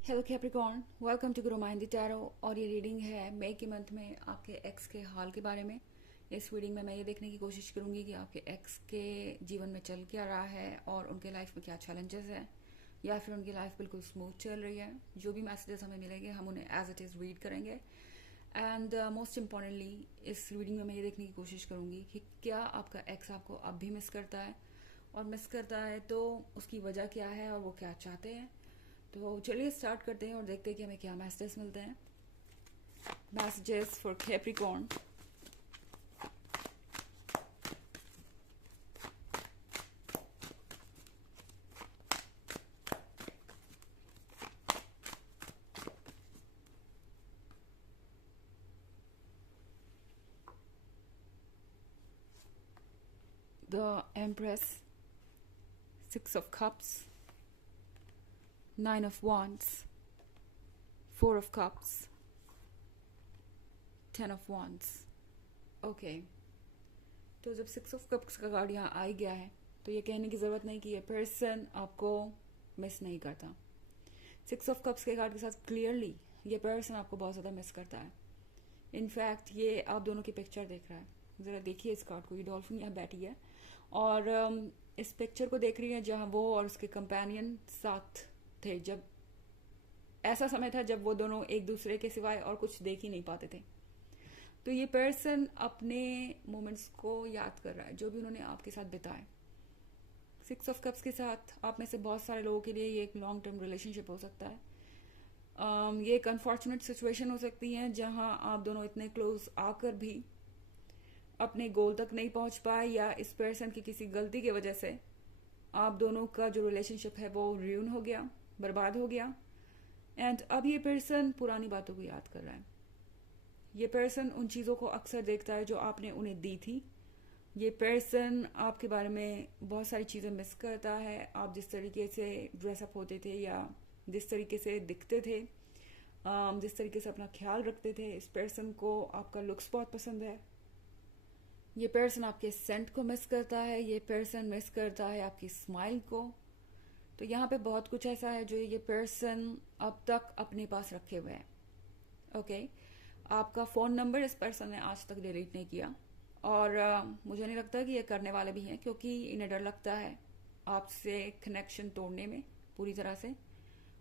Hello Capricorn, welcome to Guru mind tarot. और ये reading है मई के मंथ में आपके एक्स के हाल के बारे में। इस रीडिंग में मैं ये देखने की कोशिश करूंगी कि आपके एक्स के जीवन में चल क्या रहा है और उनके लाइफ में क्या चैलेंजेस हैं, या फिर उनकी लाइफ बिल्कुल स्मूथ चल रही है। जो भी मैसेजेस हमें मिलेंगे हम उन्हें एज इट इज़ रीड करेंगे। एंड मोस्ट इम्पॉर्टेंटली इस रीडिंग में मैं ये देखने की कोशिश करूंगी कि क्या आपका एक्स आपको अब भी मिस करता है, और मिस करता है तो उसकी वजह क्या है और वो क्या चाहते हैं। तो चलिए स्टार्ट करते हैं और देखते हैं कि हमें क्या मैसेजेस मिलते हैं। Messages for Capricorn. The empress, 6 of Cups, 9 of Wands, 4 of Cups, 10 of Wands। Okay, तो जब 6 of Cups का कार्ड यहाँ आ ही गया है तो ये कहने की ज़रूरत नहीं कि ये पर्सन आपको मिस नहीं करता। 6 of Cups के कार्ड के साथ क्लियरली ये पर्सन आपको बहुत ज़्यादा मिस करता है। इनफैक्ट ये आप दोनों की पिक्चर देख रहा है। ज़रा देखिए इस कार्ड को, ये डॉल्फिन यहाँ बैठी है और इस पिक्चर को देख रही है जहाँ वो और उसके कंपेनियन साथ थे, जब ऐसा समय था जब वो दोनों एक दूसरे के सिवाय और कुछ देख ही नहीं पाते थे। तो ये पर्सन अपने मोमेंट्स को याद कर रहा है जो भी उन्होंने आपके साथ बिताए। 6 of Cups के साथ आप में से बहुत सारे लोगों के लिए ये एक लॉन्ग टर्म रिलेशनशिप हो सकता है। ये एक अनफॉर्चुनेट सिचुएशन हो सकती है जहां आप दोनों इतने क्लोज आकर भी अपने गोल तक नहीं पहुंच पाए, या इस पर्सन की किसी गलती की वजह से आप दोनों का जो रिलेशनशिप है वो र्यून हो गया, बर्बाद हो गया। एंड अब ये पर्सन पुरानी बातों को याद कर रहा है। ये पर्सन उन चीज़ों को अक्सर देखता है जो आपने उन्हें दी थी। ये पर्सन आपके बारे में बहुत सारी चीज़ें मिस करता है। आप जिस तरीके से ड्रेसअप होते थे या जिस तरीके से दिखते थे, जिस तरीके से अपना ख्याल रखते थे, इस पर्सन को आपका लुक्स बहुत पसंद है। ये पर्सन आपके सेंट को मिस करता है। ये पर्सन मिस करता है आपकी स्माइल को। तो यहाँ पे बहुत कुछ ऐसा है जो ये पर्सन अब तक अपने पास रखे हुए है। ओके, आपका फ़ोन नंबर इस पर्सन ने आज तक डिलीट नहीं किया, और मुझे नहीं लगता कि ये करने वाले भी हैं, क्योंकि इन्हें डर लगता है आपसे कनेक्शन तोड़ने में पूरी तरह से।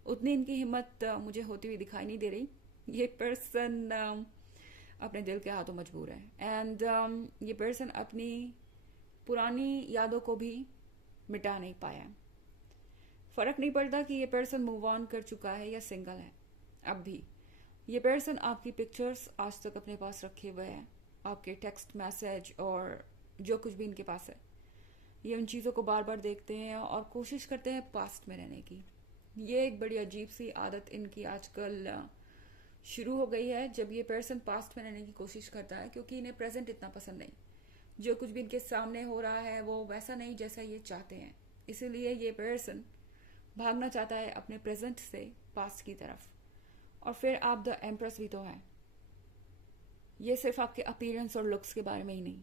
उतनी इनकी हिम्मत मुझे होती हुई दिखाई नहीं दे रही। ये पर्सन अपने दिल के हाथों मजबूर है। एंड ये पर्सन अपनी पुरानी यादों को भी मिटा नहीं पाया। फर्क नहीं पड़ता कि ये पर्सन मूव ऑन कर चुका है या सिंगल है। अब भी ये पर्सन आपकी पिक्चर्स आज तक अपने पास रखे हुए हैं, आपके टेक्स्ट मैसेज और जो कुछ भी इनके पास है, ये उन चीज़ों को बार बार देखते हैं और कोशिश करते हैं पास्ट में रहने की। ये एक बड़ी अजीब सी आदत इनकी आजकल शुरू हो गई है, जब ये पर्सन पास्ट में रहने की कोशिश करता है, क्योंकि इन्हें प्रेजेंट इतना पसंद नहीं। जो कुछ भी इनके सामने हो रहा है वो वैसा नहीं जैसा ये चाहते हैं। इसीलिए ये पर्सन भागना चाहता है अपने प्रेजेंट से पास्ट की तरफ। और फिर आप द एम्प्रेस भी तो हैं। ये सिर्फ आपके अपीयरेंस और लुक्स के बारे में ही नहीं।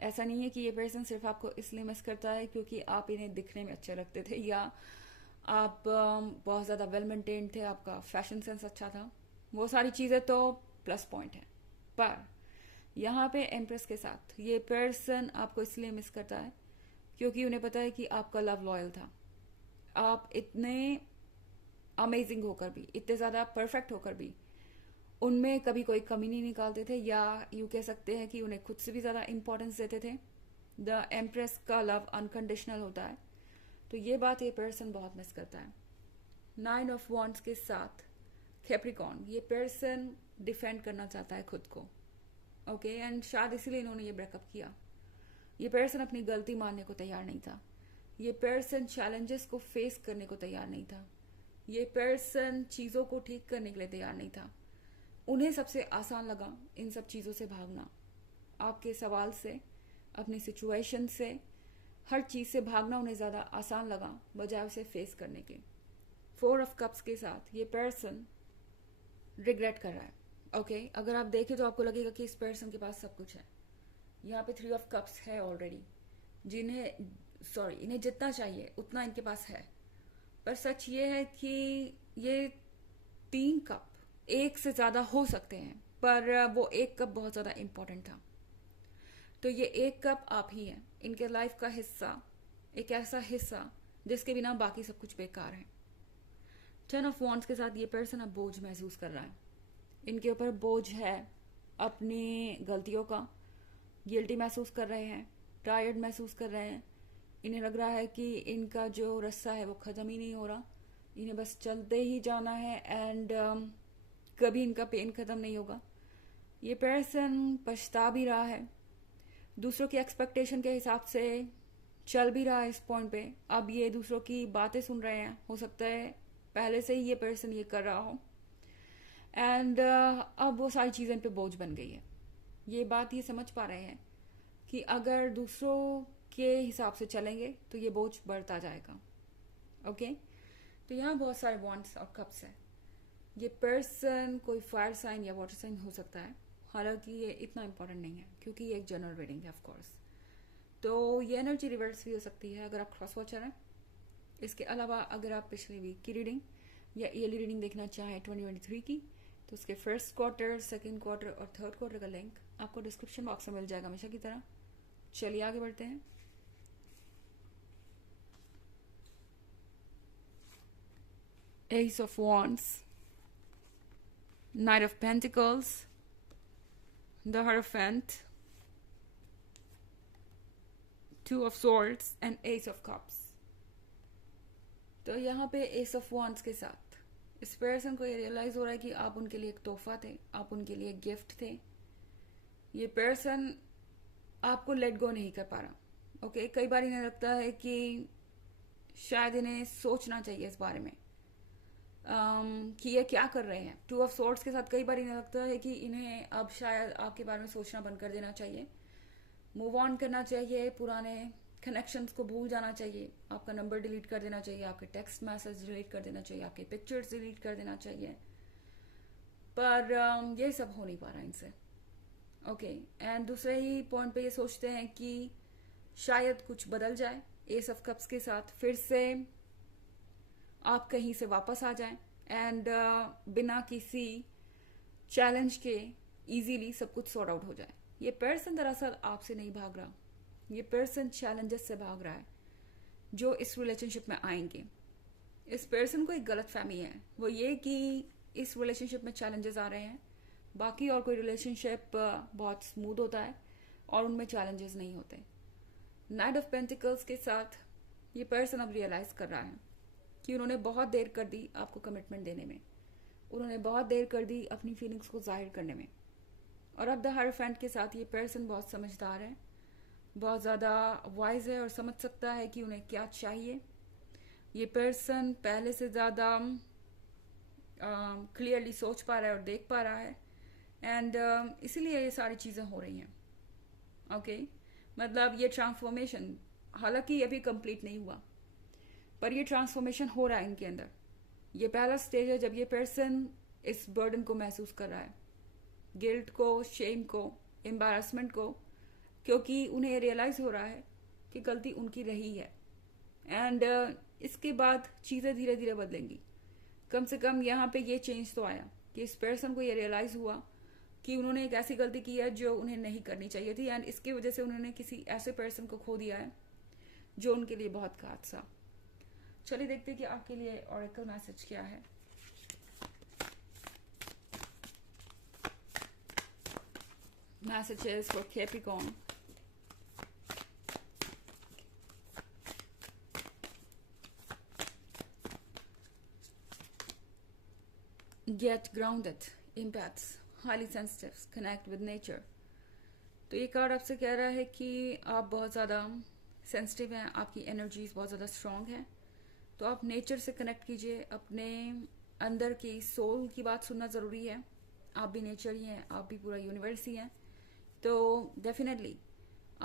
ऐसा नहीं है कि ये पर्सन सिर्फ आपको इसलिए मिस करता है क्योंकि आप इन्हें दिखने में अच्छे लगते थे, या आप बहुत ज़्यादा वेल मेंटेन्ड थे, आपका फैशन सेंस अच्छा था। वो सारी चीज़ें तो प्लस पॉइंट है, पर यहाँ पे एम्प्रेस के साथ ये पर्सन आपको इसलिए मिस करता है क्योंकि उन्हें पता है कि आपका लव लॉयल था। आप इतने अमेजिंग होकर भी, इतने ज़्यादा परफेक्ट होकर भी उनमें कभी कोई कमी नहीं निकालते थे, या यूँ कह सकते हैं कि उन्हें खुद से भी ज़्यादा इंपॉर्टेंस देते थे। द एम्प्रेस का लव अनकंडीशनल होता है, तो ये बात ये पर्सन बहुत मिस करता है। 9 of Wands के साथ कैप्रिकॉर्न, ये पर्सन डिफेंड करना चाहता है खुद को। ओके, एंड शायद इसीलिए इन्होंने ये ब्रेकअप किया। ये पर्सन अपनी गलती मानने को तैयार नहीं था। ये पर्सन चैलेंजेस को फेस करने को तैयार नहीं था। ये पर्सन चीज़ों को ठीक करने के लिए तैयार नहीं था। उन्हें सबसे आसान लगा इन सब चीज़ों से भागना, आपके सवाल से, अपनी सिचुएशन से, हर चीज़ से भागना उन्हें ज़्यादा आसान लगा बजाय उसे फेस करने के। 4 of Cups के साथ ये पर्सन रिग्रेट कर रहा है। ओके, अगर आप देखें तो आपको लगेगा कि इस पर्सन के पास सब कुछ है। यहाँ पे 3 of Cups है ऑलरेडी, इन्हें जितना चाहिए उतना इनके पास है। पर सच ये है कि ये एक से ज़्यादा हो सकते हैं, पर वो एक कप बहुत ज़्यादा इम्पोर्टेंट था। तो ये एक कप आप ही हैं, इनके लाइफ का हिस्सा, एक ऐसा हिस्सा जिसके बिना बाकी सब कुछ बेकार है। 10 ऑफ वॉन्ड्स के साथ ये पर्सन अब बोझ महसूस कर रहा है। इनके ऊपर बोझ है अपनी गलतियों का, गिल्टी महसूस कर रहे हैं, टायर्ड महसूस कर रहे हैं। इन्हें लग रहा है कि इनका जो रास्ता है वो ख़त्म ही नहीं हो रहा, इन्हें बस चलते ही जाना है एंड कभी इनका पेन ख़त्म नहीं होगा। ये पर्सन पछता भी रहा है, दूसरों की एक्सपेक्टेशन के हिसाब से चल भी रहा है इस पॉइंट पे। अब ये दूसरों की बातें सुन रहे हैं, हो सकता है पहले से ही ये पर्सन ये कर रहा हो एंड अब वो सारी चीज़ें इन पे बोझ बन गई है। ये बात ये समझ पा रहे हैं कि अगर दूसरों के हिसाब से चलेंगे तो ये बोझ बढ़ता जाएगा। ओके, तो यहाँ बहुत सारे वॉन्ट्स और कप्स है। ये पर्सन कोई फायर साइन या वाटर साइन हो सकता है, हालांकि ये इतना इंपॉर्टेंट नहीं है क्योंकि ये एक जनरल रीडिंग है ऑफ कोर्स। तो ये एनर्जी रिवर्स भी हो सकती है अगर आप क्रॉस वॉचर हैं। इसके अलावा अगर आप पिछले वीक की रीडिंग या ईयरली रीडिंग देखना चाहें 2023 की, तो उसके फर्स्ट क्वार्टर, सेकेंड क्वार्टर और थर्ड क्वार्टर का लिंक आपको डिस्क्रिप्शन बॉक्स में मिल जाएगा हमेशा की तरह। चलिए आगे बढ़ते हैं। Ace of Wands, Knight of Pentacles, the Hierophant, Two of Swords and Ace of Cups। तो यहाँ पे Ace of Wands के साथ इस पर्सन को ये रियलाइज हो रहा है कि आप उनके लिए एक तोहफा थे, आप उनके लिए एक गिफ्ट थे। ये पर्सन आपको लेट गो नहीं कर पा रहा। ओके, कई बार इन्हें लगता है कि शायद इन्हें सोचना चाहिए इस बारे में कि ये क्या कर रहे हैं। टू ऑफ सोर्ड्स के साथ कई बार इन्हें लगता है कि इन्हें अब शायद आपके बारे में सोचना बंद कर देना चाहिए, मूव ऑन करना चाहिए, पुराने कनेक्शंस को भूल जाना चाहिए, आपका नंबर डिलीट कर देना चाहिए, आपके टेक्स्ट मैसेज डिलीट कर देना चाहिए, आपके पिक्चर्स डिलीट कर देना चाहिए। पर ये सब हो नहीं पा रहा इनसे। ओके, एंड दूसरे ही पॉइंट पे ये सोचते हैं कि शायद कुछ बदल जाए। एस ऑफ कप्स के साथ फिर से आप कहीं से वापस आ जाएं एंड बिना किसी चैलेंज के इजीली सब कुछ सॉर्ट आउट हो जाए। ये पर्सन दरअसल आपसे नहीं भाग रहा, ये पर्सन चैलेंजेस से भाग रहा है जो इस रिलेशनशिप में आएंगे। इस पर्सन को एक गलत फहमी है, वो ये कि इस रिलेशनशिप में चैलेंजेस आ रहे हैं, बाकी और कोई रिलेशनशिप बहुत स्मूथ होता है और उनमें चैलेंजेस नहीं होते। नाइट ऑफ पेंटिकल्स के साथ ये पर्सन अब रियलाइज कर रहा है कि उन्होंने बहुत देर कर दी आपको कमिटमेंट देने में, उन्होंने बहुत देर कर दी अपनी फीलिंग्स को जाहिर करने में। और अब द हायरोफेंट के साथ ये पर्सन बहुत समझदार है, बहुत ज़्यादा वाइज है और समझ सकता है कि उन्हें क्या चाहिए। ये पर्सन पहले से ज़्यादा क्लियरली सोच पा रहा है और देख पा रहा है एंड इसीलिए ये सारी चीज़ें हो रही हैं। ओके, मतलब ये ट्रांसफॉर्मेशन हालांकि अभी कंप्लीट नहीं हुआ, पर ये ट्रांसफॉर्मेशन हो रहा है इनके अंदर। ये पहला स्टेज है जब ये पर्सन इस बर्डन को महसूस कर रहा है, गिल्ट को, शेम को, एम्बारसमेंट को, क्योंकि उन्हें रियलाइज हो रहा है कि गलती उनकी रही है एंड इसके बाद चीज़ें धीरे धीरे बदलेंगी। कम से कम यहाँ पे ये चेंज तो आया कि इस पर्सन को ये रियलाइज हुआ कि उन्होंने एक ऐसी गलती की है जो उन्हें नहीं करनी चाहिए थी एंड इसकी वजह से उन्होंने किसी ऐसे पर्सन को खो दिया है जो उनके लिए बहुत खास था। चलिए देखते हैं कि आपके लिए ऑरेकल मैसेज क्या है। Messages for Capricorn. Get grounded, empaths, highly sensitive, connect with nature. तो ये कार्ड आपसे कह रहा है कि आप बहुत ज़्यादा सेंसिटिव हैं, आपकी एनर्जीज बहुत ज़्यादा स्ट्रॉन्ग है, तो आप नेचर से कनेक्ट कीजिए। अपने अंदर की सोल की बात सुनना ज़रूरी है। आप भी नेचर ही हैं, आप भी पूरा यूनिवर्स ही हैं, तो डेफिनेटली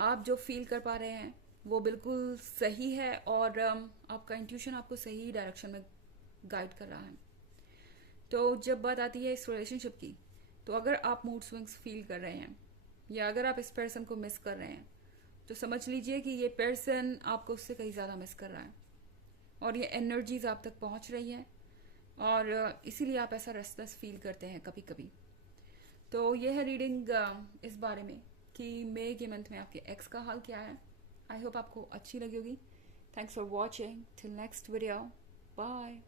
आप जो फील कर पा रहे हैं वो बिल्कुल सही है और आपका इंट्यूशन आपको सही डायरेक्शन में गाइड कर रहा है। तो जब बात आती है इस रिलेशनशिप की, तो अगर आप मूड स्विंग्स फील कर रहे हैं या अगर आप इस पर्सन को मिस कर रहे हैं, तो समझ लीजिए कि ये पर्सन आपको उससे कहीं ज़्यादा मिस कर रहा है और ये एनर्जीज आप तक पहुंच रही है और इसीलिए आप ऐसा रेस्टलेस फील करते हैं कभी कभी। तो ये है रीडिंग इस बारे में कि मई के मंथ में आपके एक्स का हाल क्या है। आई होप आपको अच्छी लगी होगी। Thanks for watching, till next video, bye.